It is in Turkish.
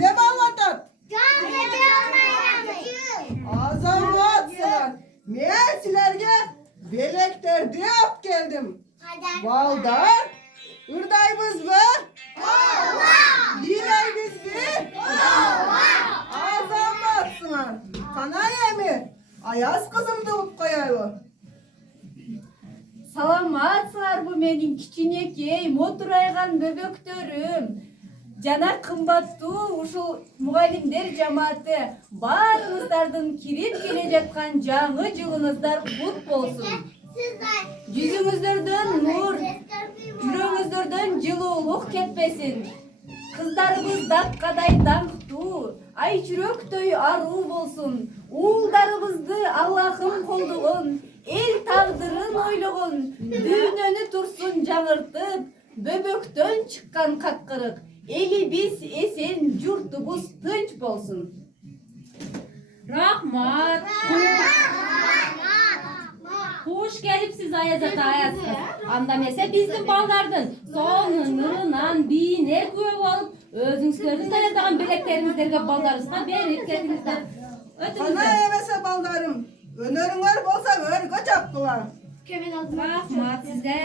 ne bağlatat? Azamatsınlar. Men sizlerge belekter deyip geldim. Baldar, ırdaybız mı? Dileybіз mi? Azamatsınlar. Kanaya mı? Ayaz kızım doğup koyayım. Саламатсыңар bu menin кичинекей мотурайган бөбөктөрүм. Жана кымбаттуу ушул мугалимдер жамааты баарыңыздардын кирип келе жаткан жаңы жылыңыздар кут болсун. Жүзүңүздөрдөн нур, жүрөгүңүздөрдөн жылуулук кетпесин. Кыздарыбыз даккадай даңктуу, ай чүрөктөй аруу болсун. Уулдарыбызды Аллахым колдогон, эл тагдырын ойлогон, дүйнөнү турсун жаңыртып, бөбөктөн чыккан каккырык. Элибиз эсен, журтубуз тынч болсун. Rahmat. Hoş gelipsiz Ayaz ata Ayaz kız. Andamese bizim ballardın. Sonundan bine güve olup özüңüздөрдүн таязаган белектериңиздерге балдарыңызга берип кетиңиздер. Kanaya emese baldarım. Önörüңөр bolsa örgü çapkılar. Rahmat sizге.